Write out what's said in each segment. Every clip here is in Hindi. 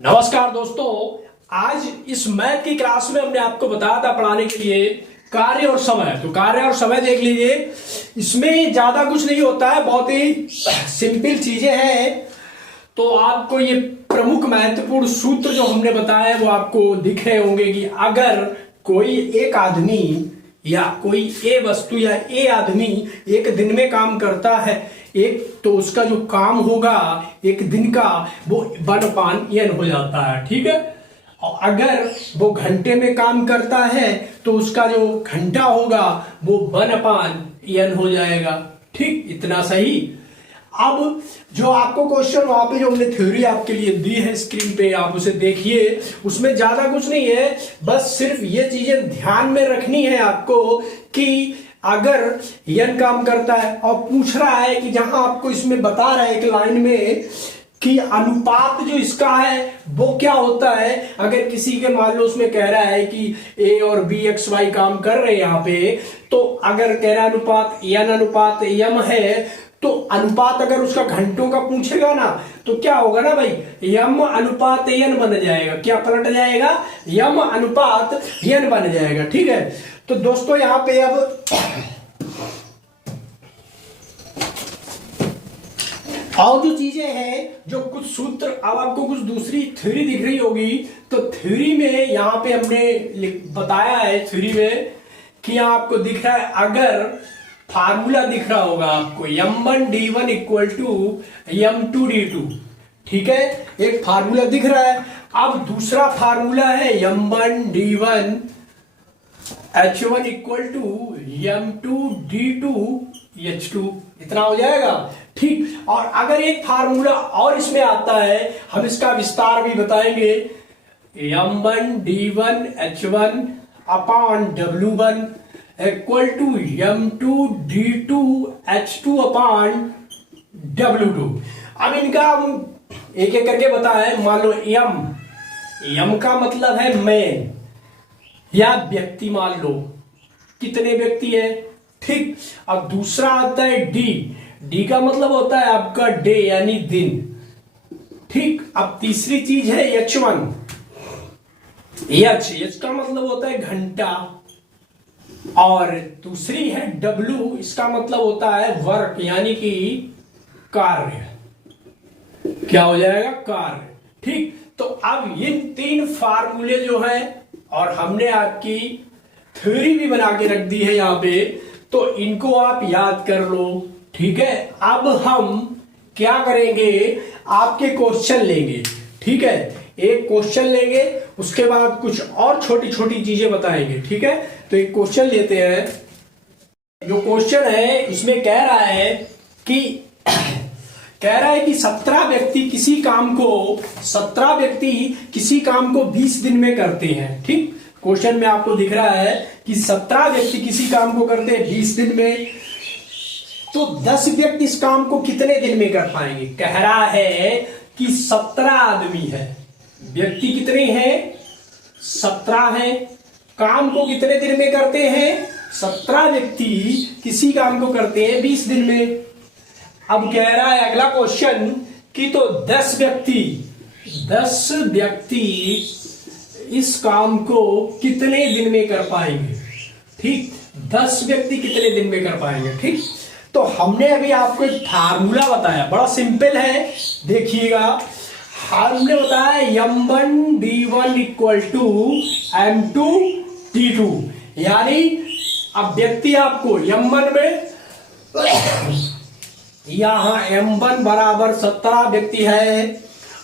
नमस्कार दोस्तों। आज इस मैथ की क्लास में हमने आपको बताया था पढ़ाने के लिए कार्य और समय। तो कार्य और समय देख लीजिए, इसमें ज्यादा कुछ नहीं होता है, बहुत ही सिंपल चीजें हैं। तो आपको ये प्रमुख महत्वपूर्ण सूत्र जो हमने बताया है वो आपको दिख रहे होंगे कि अगर कोई एक आदमी या कोई ए वस्तु या ए आदमी एक दिन में काम करता है एक, तो उसका जो काम होगा एक दिन का वो 1/n हो जाता है। ठीक है। और अगर वो घंटे में काम करता है तो उसका जो घंटा होगा वो 1/n हो जाएगा। ठीक, इतना सही। अब जो आपको क्वेश्चन वहां पे जो हमने थ्योरी आपके लिए दी है स्क्रीन पे, आप उसे देखिए। उसमें ज्यादा कुछ नहीं है, बस सिर्फ ये चीजें ध्यान में रखनी है आपको कि अगर n काम करता है और पूछ रहा है कि जहां आपको इसमें बता रहा है एक लाइन में कि अनुपात जो इसका है वो क्या होता है। अगर किसी के मान लो उसमें कह रहा है कि a और b x y काम कर रहे हैं यहाँ पे, तो अगर कह रहा है अनुपात n अनुपात m है, तो अनुपात अगर उसका घंटों का पूछेगा ना तो क्या होगा ना भाई, m अनुपात n बन जाएगा। क्या पलट जाएगा? m अनुपात n बन जाएगा। ठीक है। तो दोस्तों यहाँ पे अब और जो चीजें हैं, जो कुछ सूत्र, अब आपको कुछ दूसरी थ्योरी दिख रही होगी। तो थ्योरी में यहाँ पे हमने बताया है थ्योरी में कि यहाँ आपको दिख रहा है, अगर फार्मूला दिख रहा होगा आपको m1d1 इक्वल टू m2d2। ठीक है, एक फार्मूला दिख रहा है। अब दूसरा फार्मूला है m1d1 h1 equal to m2d2 h2। इतना हो जाएगा। ठीक। और अगर एक फार्मूला और इसमें आता है, हम इसका विस्तार भी बताएंगे, m1d1 h1 upon w1 equal to m2d2 h2 upon w2। अब इनका हम एक एक करके बताएं। मान लो m का मतलब है मैन या व्यक्ति, मान लो कितने व्यक्ति है। ठीक। अब दूसरा आता है d का मतलब होता है आपका डे यानी दिन। ठीक। अब तीसरी चीज है h1, h का मतलब होता है घंटा, और दूसरी है W, इसका मतलब होता है वर्क यानी कि कार्य। क्या हो जाएगा? कार्य। ठीक। तो अब इन तीन फार्मूले जो है, और हमने आपकी थ्योरी भी बना के रख दी है यहाँ पे, तो इनको आप याद कर लो। ठीक है। अब हम क्या करेंगे, आपके क्वेश्चन लेंगे। ठीक है, एक क्वेश्चन लेंगे, उसके बाद कुछ और छोटी छोटी चीजें बताएंगे। ठीक है। तो एक क्वेश्चन लेते हैं। जो क्वेश्चन है इसमें कह रहा है कि 17 व्यक्ति किसी काम को 20 दिन में करते हैं। ठीक। क्वेश्चन में आपको दिख रहा है कि 17 व्यक्ति किसी काम को करते हैं 20 दिन में, तो 10 व्यक्ति इस काम को कितने दिन में कर पाएंगे। कह रहा है कि 17 आदमी है, व्यक्ति कितने हैं? 17 हैं। काम को कितने दिन में करते हैं? 17 व्यक्ति किसी काम को करते हैं 20 दिन में। अब कह रहा है अगला क्वेश्चन कि तो 10 व्यक्ति इस काम को कितने दिन में कर पाएंगे। ठीक, 10 व्यक्ति कितने दिन में कर पाएंगे। ठीक। तो हमने अभी आपको एक फार्मूला बताया, बड़ा सिंपल है, देखिएगा। हमने बताया m1d1 इक्वल टू m2d2, यानी अब व्यक्ति आपको m1 में यहां m1 बराबर 17 व्यक्ति है,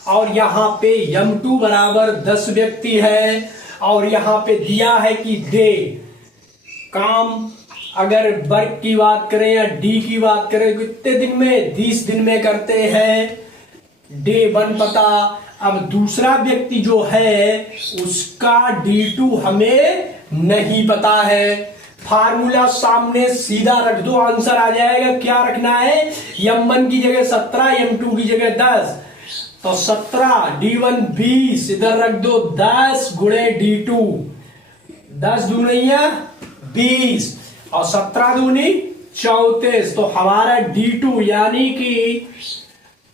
और यहां पे m2 बराबर 10 व्यक्ति है, और यहां पे दिया है कि डे, काम अगर वर्क की बात करें या डी की बात करें कितने दिन में, 20 दिन में करते हैं। डे 1 पता। अब दूसरा व्यक्ति जो है उसका d2 हमें नहीं पता है। फार्मूला सामने सीधा रख दो, आंसर आ जाएगा। क्या रखना है? m1 की जगह 17, m2 की जगह 10। तो 17 d1 20, इधर रख दो 10 गुणे d2, 10 दूनी 20 और 17 दूनी 34। तो हमारा d2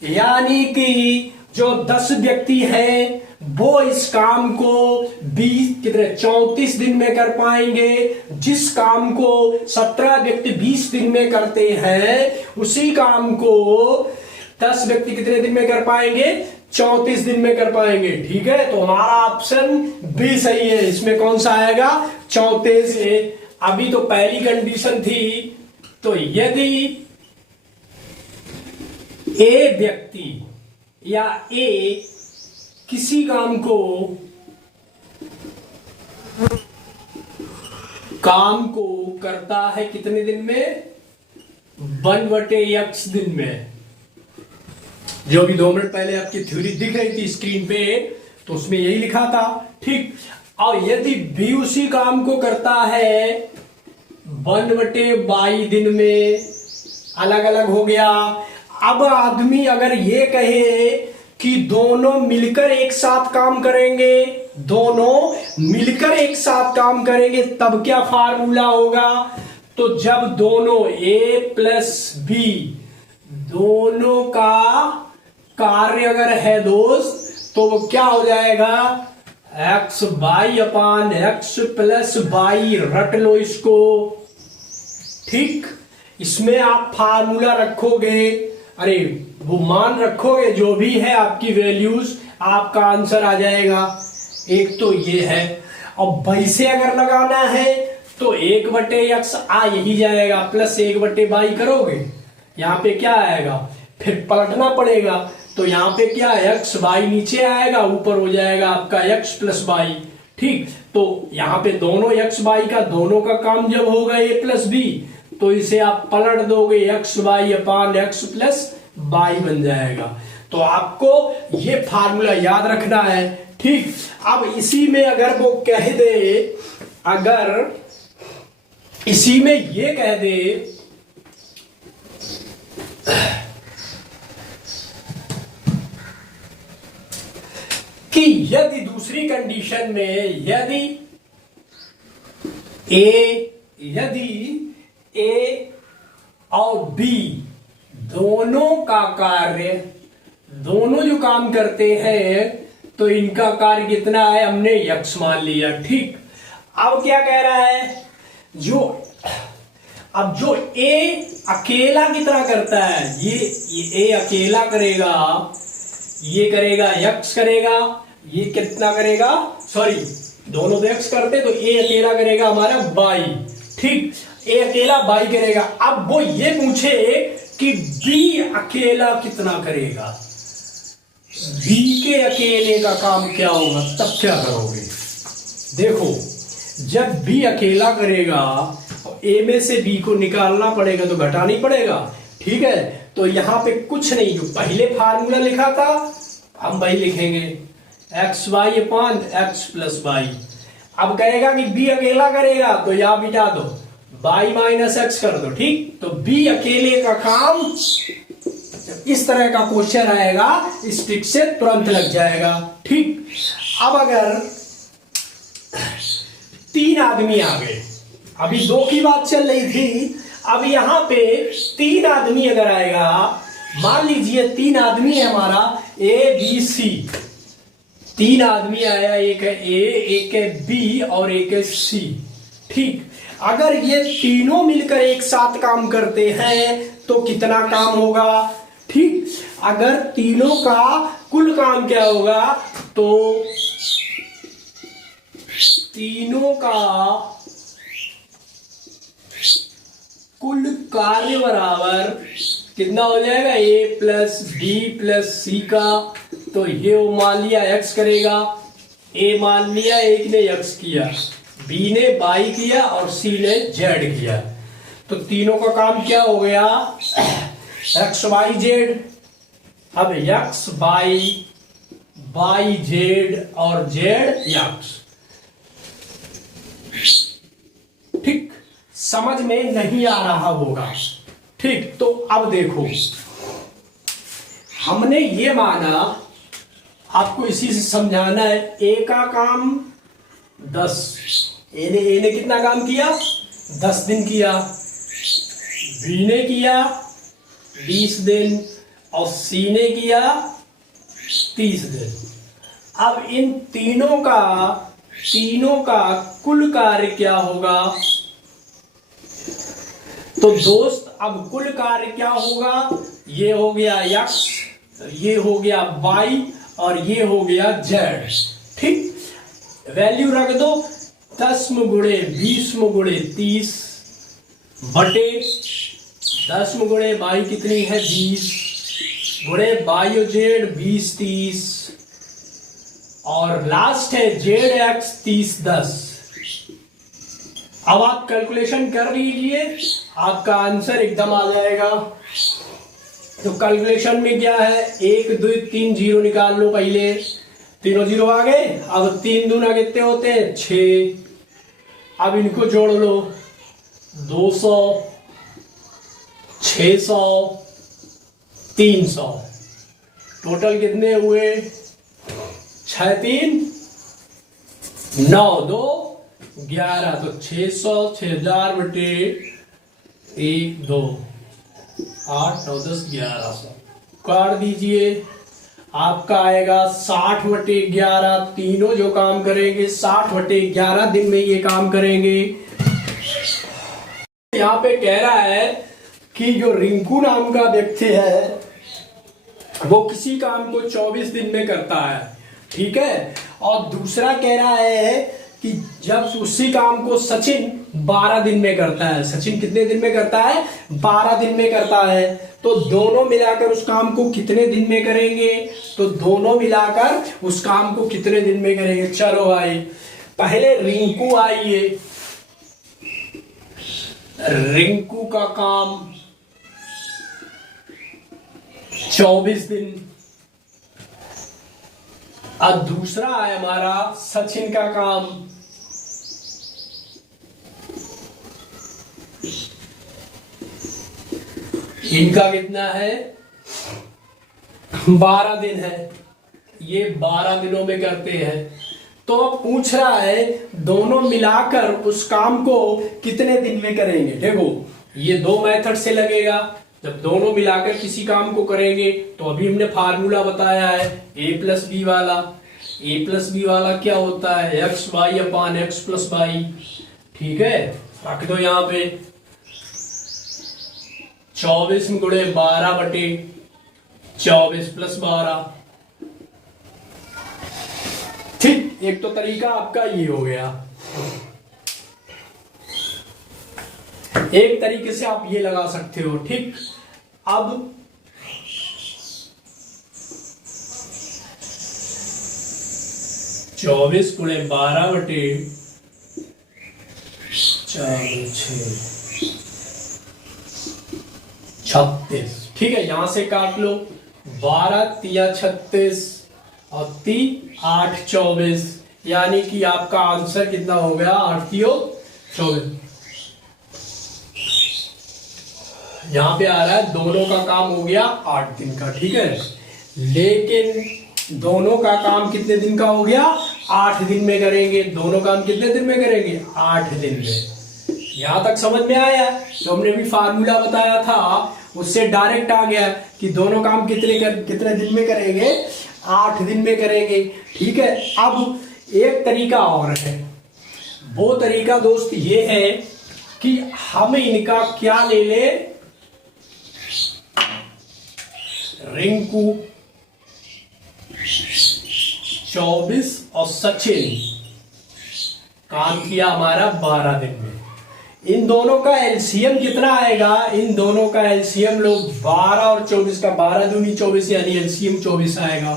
यानी कि जो 10 व्यक्ति हैं वो इस काम को 34 दिन में कर पाएंगे। जिस काम को 17 व्यक्ति 20 दिन में करते हैं, उसी काम को 10 व्यक्ति कितने दिन में कर पाएंगे? 34 दिन में कर पाएंगे। ठीक है, तो हमारा ऑप्शन बी सही है। इसमें कौन सा आएगा? 34 है। अभी तो पहली कंडीशन थी, तो यदि ए व्यक्ति या ए किसी काम को करता है कितने दिन में? 1/x दिन में। जो भी 2 मिनट पहले आपकी थ्योरी दिख रही थी स्क्रीन पे, तो उसमें यही लिखा था। ठीक, और यदि बी उसी काम को करता है 1/22 दिन में, अलग अलग हो गया। अब आदमी अगर ये कहे कि दोनों मिलकर एक साथ काम करेंगे, दोनों मिलकर एक साथ काम करेंगे, तब क्या फार्मूला होगा? तो जब दोनों ए प्लस बी दोनों का कार्य अगर है दोस्त, तो वो क्या हो जाएगा? X by upon x plus by. रट लो इसको। ठीक, इसमें आप फार्मूला रखोगे, अरे वो मान रखोगे, जो भी है आपकी वैल्यूज, आपका आंसर आ जाएगा। एक तो ये है। अब वैसे अगर लगाना है तो 1/x आ यही जाएगा, प्लस 1/22 करोगे, यहाँ पे क्या आएगा? फिर पलटना पड़ेगा, तो यहाँ पे क्या है? x बाई नीचे आएगा, ऊपर हो जाएगा आपका x प्लस बाई। ठीक, तो यहाँ पे दोनों x बाई का, दोनों का काम जब होगा a प्लस बी, तो इसे आप पलट दोगे, x by upon x plus by बन जाएगा। तो आपको ये फार्मूला याद रखना है। ठीक, अब इसी में अगर वो कह दे, अगर इसी में ये कह दे कि यदि दूसरी कंडीशन में यदि ए और बी दोनों का कार्य, दोनों जो काम करते हैं, तो इनका कार्य कितना है? हमने यक्स मान लिया। ठीक, अब क्या कह रहा है? अब जो ए अकेला कितना करता है, ये ए अकेला करेगा, ये करेगा यक्स करेगा, ये कितना करेगा? सॉरी, दोनों तो यक्स करते, तो ए अकेला करेगा हमारा बाई। ठीक, ए अकेला बाई करेगा। अब वो ये पूछे कि बी अकेला कितना करेगा, बी के अकेले का काम क्या होगा, तब क्या करोगे? देखो, जब बी अकेला करेगा, ए में से बी को निकालना पड़ेगा, तो घटाना ही पड़ेगा। ठीक है, तो यहां पे कुछ नहीं, जो पहले फार्मूला लिखा था हम वही लिखेंगे, एक्स वाई अपान एक्स प्लस वाई। अब कहेगा कि बी अकेला करेगा, तो यहां बिठा दो, बाई माइनस एक्स कर दो। ठीक, तो बी अकेले का काम, इस तरह का क्वेश्चन आएगा, इस ट्रिक से तुरंत लग जाएगा। ठीक, अब अगर 3 आदमी आ गए, अभी 2 की बात चल रही थी, अब यहां पे 3 आदमी अगर आएगा, मान लीजिए 3 आदमी है हमारा, ए बी सी, 3 आदमी आया, एक है ए, एक है बी और एक है सी। ठीक, अगर ये तीनों मिलकर एक साथ काम करते हैं, तो कितना काम होगा? ठीक, अगर तीनों का कुल काम क्या होगा, तो तीनों का कुल कार्य बराबर कितना हो जाएगा? ए प्लस बी प्लस सी का, तो ये वो मान लिया एक्स करेगा, ए मान लिया, एक ने एक्स किया, बी ने बाई किया और सी ने जेड किया, तो तीनों का काम क्या हो गया? X Y Z. अब एक्स बाई जेड और जेड एक्स। ठीक, समझ में नहीं आ रहा होगा। ठीक, तो अब देखो, हमने ये माना, आपको इसी से समझाना है, ए का काम 10, ए ने कितना काम किया? 10 दिन किया, बी ने किया 20 दिन और सी ने किया 30 दिन। अब इन तीनों का कुल कार्य क्या होगा? तो दोस्त अब कुल कार्य क्या होगा? ये हो गया x, ये हो गया y और ये हो गया z। ठीक, वैल्यू रख दो 10 गुणे 20 गुणे 30 बटे 10 गुणे बाई कितनी है 20 गुणे बाई और जेड 20 30 और लास्ट है जेड एक्स 30 10। अब आप कैलकुलेशन कर लीजिए, आपका आंसर एकदम आ जाएगा। तो कैलकुलेशन में क्या है, 1 2 3 जीरो निकाल लो, पहले तीनों जीरो आ गए। अब 3 दूना कितने होते हैं 6। अब इनको जोड़ लो 200 600 300, टोटल कितने हुए 6 3 9 2 11। तो 600 6000 बटे 1 2 8 9 10 1100 काट दीजिए, आपका आएगा 60 बटे 11। तीनों जो काम करेंगे 60 बटे 11 दिन में ये काम करेंगे। यहाँ पे कह रहा है कि जो रिंकू नाम का व्यक्ति है वो किसी काम को 24 दिन में करता है, ठीक है। और दूसरा कह रहा है कि जब उसी काम को सचिन 12 दिन में करता है। सचिन कितने दिन में करता है 12 दिन में करता है। तो दोनों मिलाकर उस काम को कितने दिन में करेंगे? तो दोनों मिलाकर उस काम को कितने दिन में करेंगे? चलो भाई पहले रिंकू आइए, रिंकू का काम 24 दिन। अब दूसरा है हमारा सचिन का काम, इनका कितना है 12 दिन है, ये 12 दिनों में करते हैं। तो अब पूछ रहा है दोनों मिलाकर उस काम को कितने दिन में करेंगे। देखो ये दो मेथड से लगेगा, जब दोनों मिलाकर किसी काम को करेंगे तो अभी हमने फार्मूला बताया है a प्लस बी वाला। a प्लस बी वाला क्या होता है एक्स वाई अपान एक्स प्लस वाई, ठीक है। रख दो यहाँ पे 24 गुणे 12 बटे 24 प्लस 12। ठीक, एक तो तरीका आपका ये हो गया। एक तरीके से आप ये लगा सकते हो, ठीक। अब 24 गुणे 12 बटे 4 6 36, ठीक है। यहां से काट लो 12 तिया 36 और 3 8 24, यानी कि आपका आंसर कितना हो गया 8 तियो 24। यहां पे आ रहा है दोनों का काम हो गया 8 दिन का, ठीक है। लेकिन दोनों का काम कितने दिन का हो गया 8 दिन में करेंगे। दोनों काम कितने दिन में करेंगे 8 दिन में। यहां तक समझ में आया? तो हमने भी फार्मूला बताया था उससे डायरेक्ट आ गया कि दोनों काम कितने दिन में करेंगे 8 दिन में करेंगे, ठीक है। अब एक तरीका और है, वो तरीका दोस्त ये है कि हम इनका क्या ले ले, रिंकू 24 और सचिन काम किया हमारा 12 दिन में। इन दोनों का एलसीएम कितना आएगा? इन दोनों का एलसीएम लोग 12 और 24 का 12 दूनी 24, यानी एलसीएम 24 आएगा।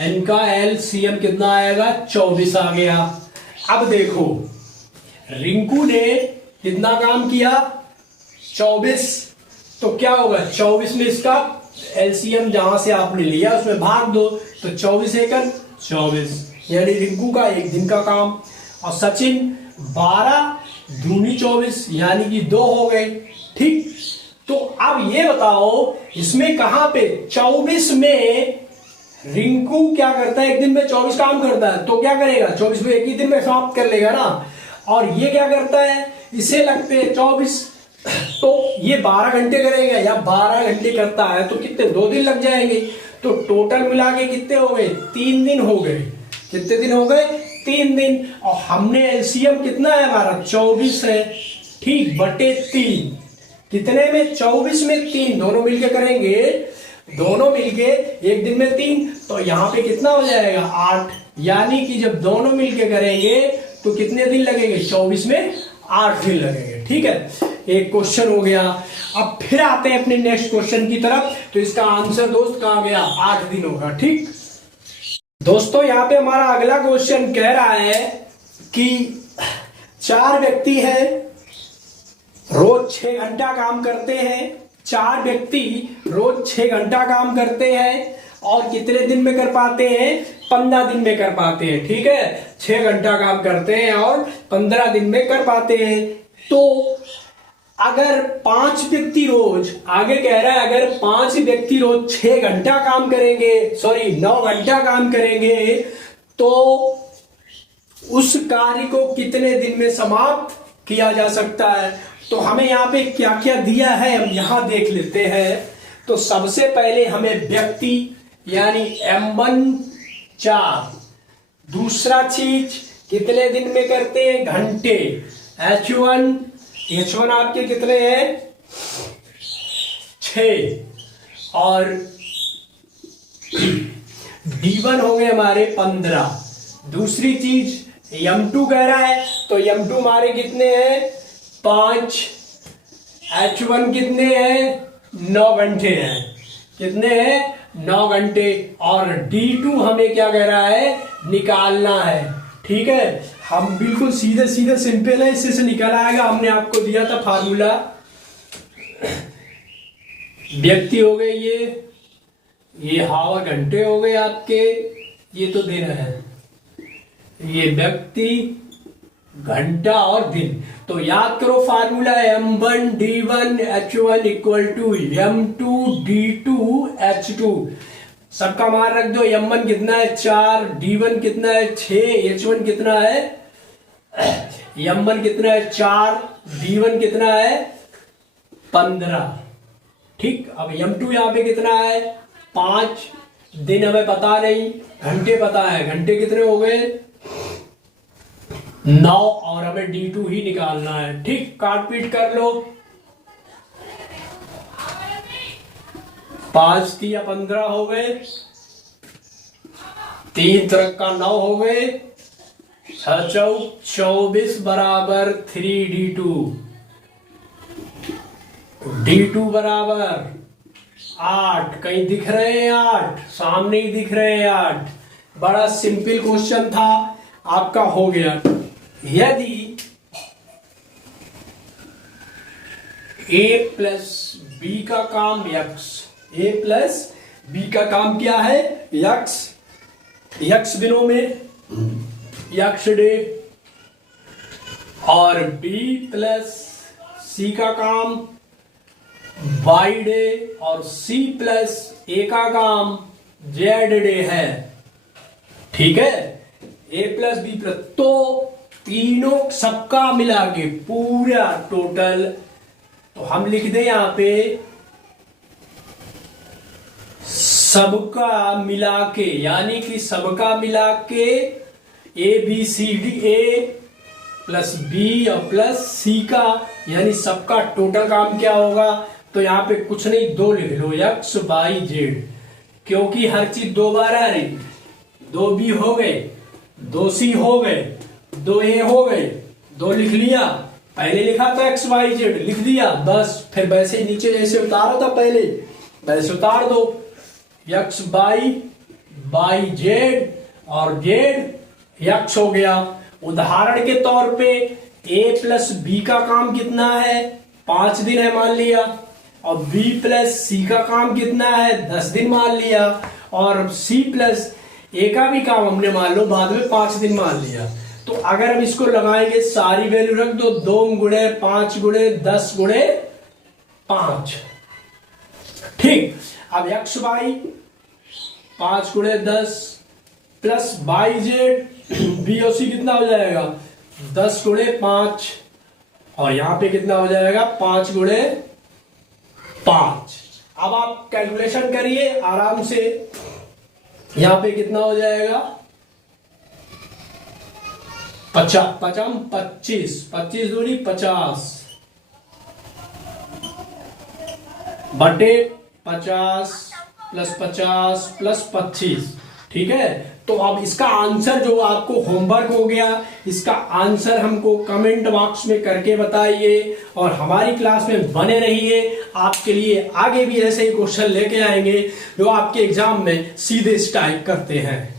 इनका एलसीएम कितना आएगा 24 आ गया। अब देखो रिंकू ने कितना काम किया 24, तो क्या होगा 24 में इसका एलसीएम जहां से आपने लिया उसमें भाग दो, तो 24 एकड़ 24, यानी रिंकू का एक दिन का काम। और सचिन 12 दूनी 24, यानी कि 2 हो गए, ठीक। तो अब ये बताओ इसमें कहां पे 24 में रिंकू क्या करता है, एक दिन में 24 काम करता है, तो क्या करेगा 24 में एक ही दिन में समाप्त कर लेगा ना। और ये क्या करता है, इसे लगते हैं 24, तो ये 12 घंटे करेगा या 12 घंटे करता है तो कितने 2 दिन लग जाएंगे। तो टोटल मिला के कितने हो गए? 3 दिन हो गए। कितने दिन हो गए? 3 दिन। और हमने एलसीएम कितना है हमारा? 24 है, ठीक, बटे 3। कितने में? 24 में 3, दोनों मिलके करेंगे, दोनों मिलके एक दिन में 3, तो यहाँ पे कितना हो जाएगा? 8। यानी कि जब दोनों मिलके करेंगे तो कितने दिन लगेंगे? 24 में 8 दिन लगेंगे। ठीक है, एक क्वेश्चन हो गया। अब फिर आते हैं अपने नेक्स्ट क्वेश्चन की तरफ। तो इसका आंसर दोस्त कहाँ गया? 8 दिन होगा। ठीक दोस्तों, यहाँ पे हमारा अगला क्वेश्चन कह रहा है कि 4 व्यक्ति हैं, रोज 6 घंटा काम करते हैं। 4 व्यक्ति रोज 6 घंटा काम करते हैं और कितने दिन में कर पाते हैं? 15 दिन में कर पाते हैं। ठीक है, 6 घंटा काम करते हैं और 15 दिन में कर पाते हैं। तो अगर 5 व्यक्ति रोज, आगे कह रहा है अगर 5 व्यक्ति रोज 6 घंटा काम करेंगे, 9 घंटा काम करेंगे, तो उस कार्य को कितने दिन में समाप्त किया जा सकता है? तो हमें यहाँ पे क्या क्या दिया है हम यहाँ देख लेते हैं। तो सबसे पहले हमें व्यक्ति यानी M1 4, दूसरा चीज कितने दिन में करते हैं? घंटे, H1 आपके कितने हैं? 6, और D1 हो गए हमारे 15। दूसरी चीज M2 कह रहा है, तो M2 हमारे कितने हैं? 5। H1 कितने हैं? 9 घंटे हैं। कितने हैं? 9 घंटे। और D2 हमें क्या कह रहा है? निकालना है। ठीक है, हम बिल्कुल सीधे सीधे सिंपल है, इससे से निकल आएगा। हमने आपको दिया था फार्मूला। व्यक्ति हो गए ये हावर घंटे हो गए आपके, ये तो दिन है, ये व्यक्ति, घंटा और दिन। तो याद करो formula M1 D1 H1 equal to M2 D2 H2। सबका मान रख दो। M1 कितना है? 4, D1 कितना है? 6, H1 कितना है? M1 कितना है? 4, D1 कितना है? 15। ठीक, अब M2 यहाँ पे कितना है? 5। दिन हमें पता नहीं, घंटे पता है। घंटे कितने हो गए? 9, और हमें D2 ही निकालना है। ठीक, काट पीट कर लो। 5 3 15 हो गए, 3 3 का 9 हो गए, 6 4 24 बराबर 3D2। D2 बराबर 8। कहीं दिख रहे हैं 8? सामने ही दिख रहे हैं 8। बड़ा सिंपल क्वेश्चन था, आपका हो गया। यदि A प्लस B का काम X, A प्लस B का काम क्या है? X दिनों में, X डे, और B प्लस C का काम Y डे, और C प्लस A का काम Z डे है। ठीक है, A प्लस B प्लस, तो तीनों सबका मिला के पूरा टोटल, तो हम लिख दें यहां पे सबका मिला के, यानी कि सबका मिला के ABCD, A प्लस B और प्लस C का, यानी सबका टोटल काम क्या होगा? तो यहां पे कुछ नहीं, 2 लिख लो, X Y Z, क्योंकि हर चीज 2 बार आ रही। 2B हो गए, 2C हो गए, 2A हो गए, 2 लिख लिया। पहले लिखा था X Y Z, लिख दिया बस। फिर वैसे ही नीचे जैसे उतारा था पहले वैसे उतार दो। X Y Z और Z X हो गया। उदाहरण के तौर पे A प्लस B का काम कितना है? 5 दिन है मान लिया, और B प्लस C का काम कितना है? 10 दिन मान लिया, और C प्लस A का भी काम हमने मान लो बाद में 5 दिन मान लिया। तो अगर हम इसको लगाएंगे, सारी वैल्यू रख दो, 2 गुणे 5 गुणे 10 गुणे 5। ठीक, अब X Y 5 गुणे 10 प्लस Y Z B और C कितना हो जाएगा? 10 गुणे 5, और यहां पे कितना हो जाएगा? 5 गुणे 5। अब आप कैलकुलेशन करिए आराम से। यहां पे कितना हो जाएगा 50, 25, 25 दूनी 50 बटे 50 प्लस 50 प्लस 25। ठीक है, तो अब इसका आंसर जो आपको होमवर्क हो गया, इसका आंसर हमको कमेंट बॉक्स में करके बताइए और हमारी क्लास में बने रहिए। आपके लिए आगे भी ऐसे ही क्वेश्चन लेके आएंगे जो आपके एग्जाम में सीधे टाइप करते हैं।